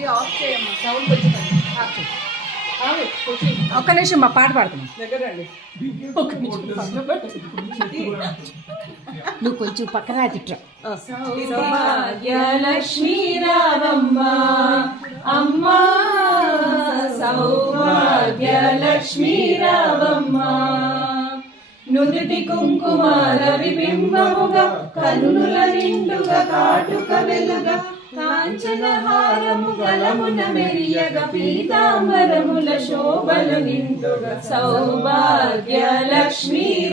అది ఆఫ్ చేయమ్మా, సౌండ్ కొంచెం ఆఫ్ చేయి. ఒక్క నిమిషం మా పాట పాడుతున్నాం. నువ్వు కొంచెం పక్కన తిట్రా. సౌభాగ్యలక్ష్మీ రావమ్మ అమ్మ, సౌభాగ్యలక్ష్మీ రావమ్మ. నుదుటి కుంకుమ రవిబింబముగా, కన్నుల నిండుగా కాటుక వెలుగా, కాంచనహారము గలమున మెరియగ, పీతాంబరముల శోభలు నిండుగా. సౌభాగ్యలక్ష్మీ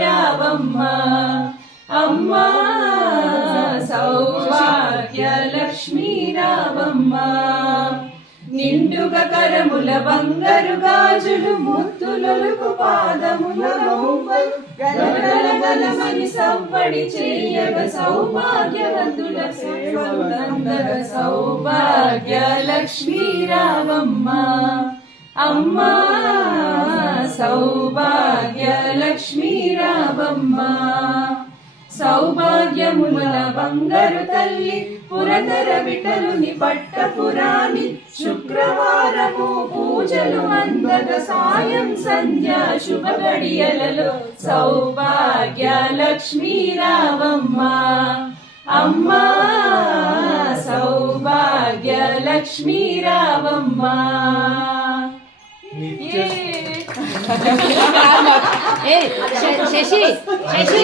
రావమ్మ అమ్మ, సౌభాగ్యలక్ష్మీ రావమ్మ. నిండుగా కరముల బంగారు గాజులు, ముత్తులొలుకు పాదముల మౌవలు, గలగలగలమని సవ్వడి చేయగ, సౌభాగ్యవంతుల సేవలందగ. సౌభాగ్యలక్ష్మీ రావమ్మ అమ్మ, సౌభాగ్యలక్ష్మీ రావమ్మ. సౌభాగ్యముల బంగారు తల్లి, పురతర విఠలుని పట్టపురాణి, శుక్రవారము పూజలు అందగ, సాయం సంధ్యా శుభ గడియలలో. సౌభాగ్యలక్ష్మీ రావమ్మ అమ్మ, సౌభాగ్యలక్ష్మీ రావమ్మ. శశి శశి